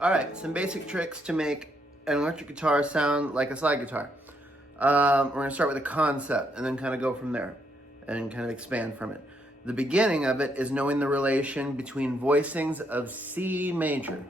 All right, some basic tricks to make an electric guitar sound like a slide guitar. We're gonna start with a concept and then kind of go from there and kind of expand from it. The beginning of it is knowing the relation between voicings of C major,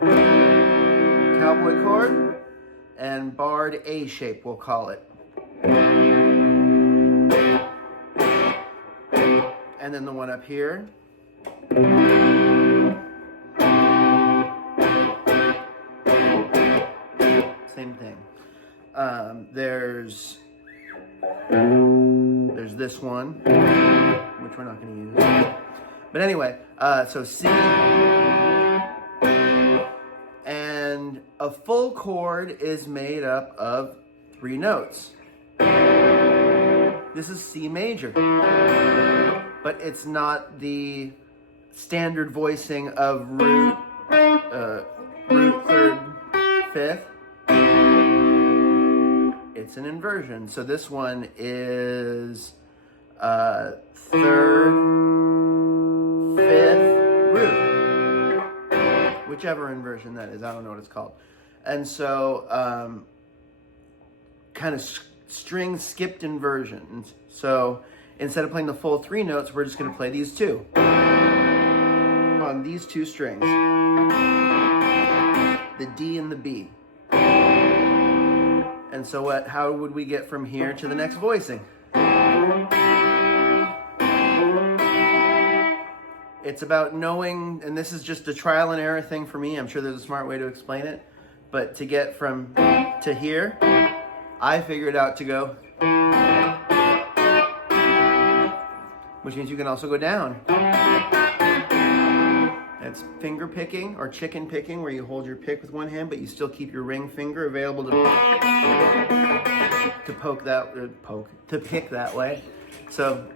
cowboy chord, and barred A shape, we'll call it. And then the one up here. Same thing. There's this one, which we're not going to use. But anyway, so C, and a full chord is made up of 3 notes. This is C major, but it's not the standard voicing of root, third, fifth. It's an inversion. So this one is third, fifth, root. Whichever inversion that is. I don't know what it's called. And so kind of string skipped inversions. So instead of playing the full 3 notes, we're just going to play these 2 on these 2 strings, the D and the B. And so how would we get from here to the next voicing? It's about knowing, and this is just a trial and error thing for me. I'm sure there's a smart way to explain it. But to get from to here, I figured out to go, which means you can also go down. It's finger picking or chicken picking, where you hold your pick with one hand, but you still keep your ring finger available to poke that, to pick that way. So,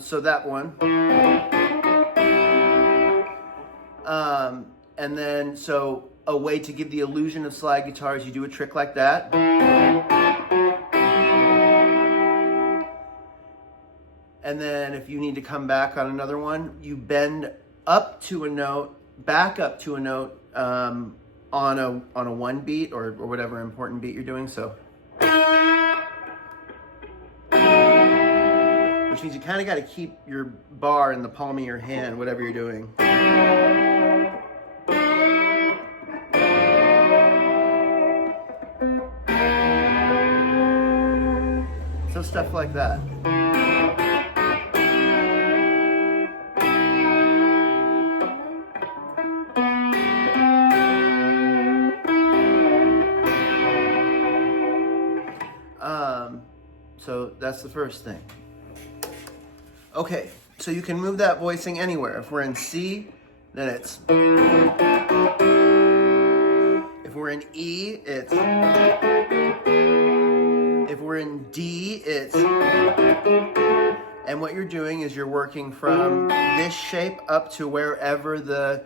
so that one. And then, so a way to give the illusion of slide guitars, you do a trick like that. And then if you need to come back on another one, you bend up to a note, back up to a note on a 1 beat or whatever important beat you're doing. So, which means you kind of got to keep your bar in the palm of your hand, whatever you're doing. So stuff like that. So that's the first thing. Okay, so you can move that voicing anywhere. If we're in C, then it's. If we're in E, it's. If we're in D, it's. And what you're doing is you're working from this shape up to wherever the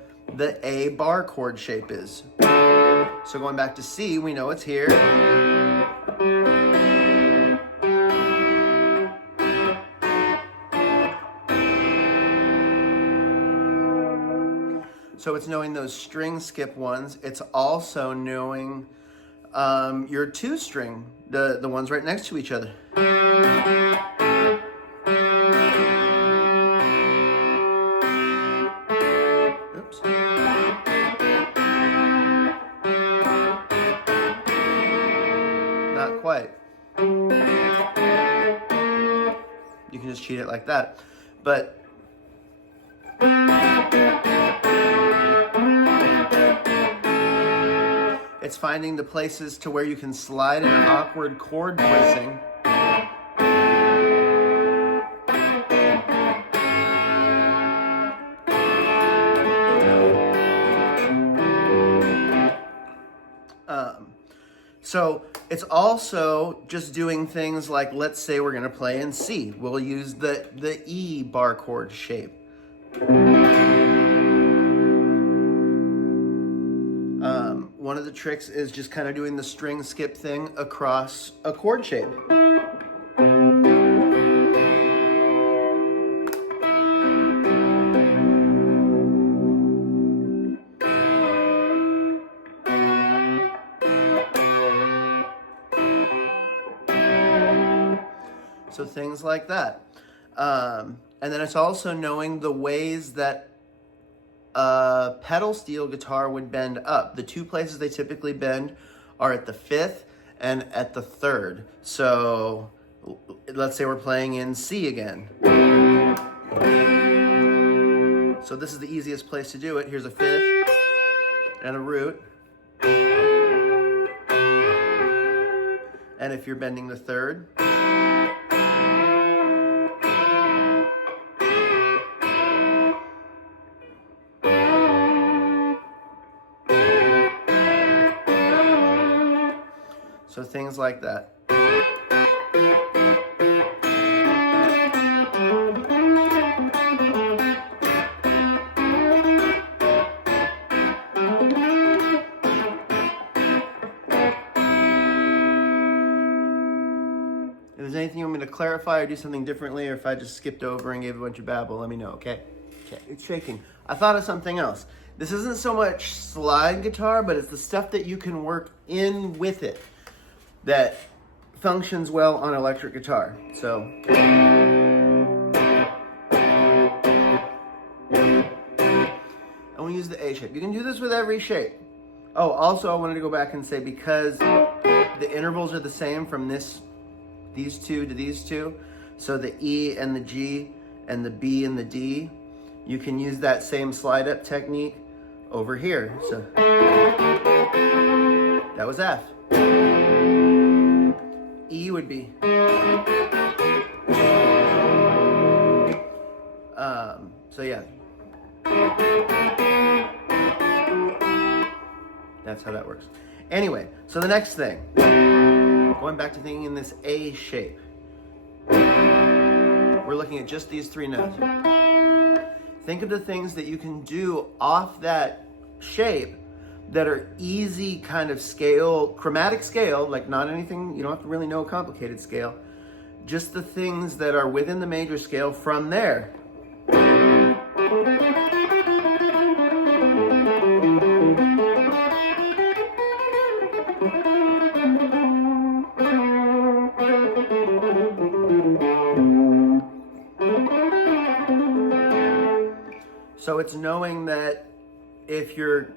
A bar chord shape is. So going back to C, we know it's here. So it's knowing those string skip ones. It's also knowing your 2 string, the ones right next to each other. Oops. Not quite. You can just cheat it like that. But it's finding the places to where you can slide an awkward chord voicing. So it's also just doing things like, let's say we're going to play in C. We'll use the E bar chord shape. One of the tricks is just kind of doing the string skip thing across a chord shape. things like that. And then it's also knowing the ways that a pedal steel guitar would bend up. The two places they typically bend are at the 5th and at the 3rd. So let's say we're playing in C again. So this is the easiest place to do it. Here's a 5th and a root. And if you're bending the 3rd, so things like that. If there's anything you want me to clarify or do something differently, or if I just skipped over and gave a bunch of babble, let me know, okay? Okay, it's shaking. I thought of something else. This isn't so much slide guitar, but it's the stuff that you can work in with it that functions well on electric guitar. So, and we use the A shape. You can do this with every shape. Oh, also I wanted to go back and say, because the intervals are the same from these two to these two, so the E and the G and the B and the D, you can use that same slide up technique over here. So that was F. E would be. So yeah. That's how that works. Anyway, so the next thing, going back to thinking in this A shape, we're looking at just these 3 notes. Think of the things that you can do off that shape that are easy kind of scale, chromatic scale, like not anything, you don't have to really know a complicated scale, just the things that are within the major scale from there. So it's knowing that if you're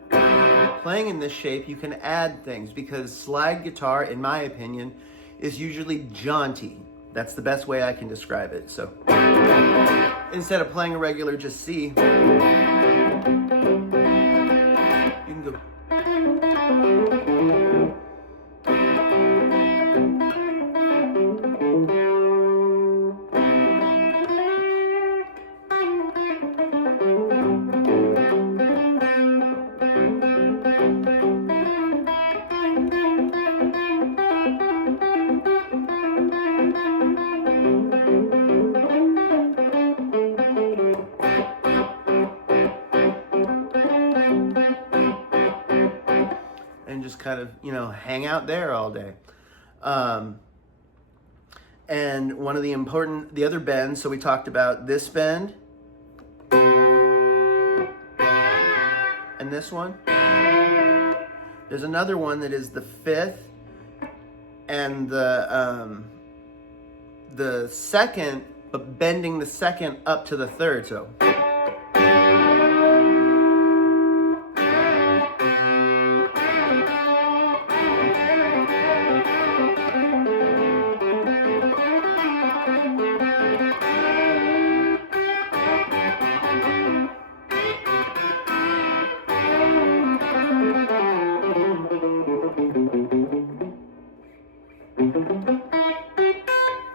playing in this shape, you can add things, because slide guitar, in my opinion, is usually jaunty. That's the best way I can describe it. So instead of playing a regular just C, you can go. Just kind of, hang out there all day. And one of the other bends, so we talked about this bend and this one. There's another one that is the 5th and the 2nd, but bending the 2nd up to the 3rd, so.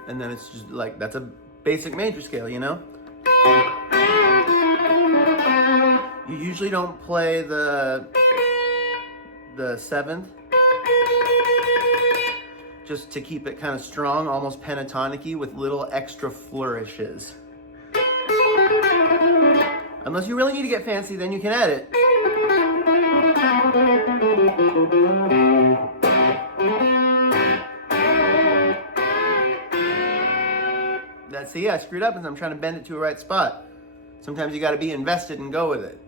And then it's just like, that's a basic major scale, You usually don't play the 7th, just to keep it kind of strong, almost pentatonic-y with little extra flourishes. Unless you really need to get fancy, then you can add it. See, I screwed up and I'm trying to bend it to a right spot. Sometimes you got to be invested and go with it.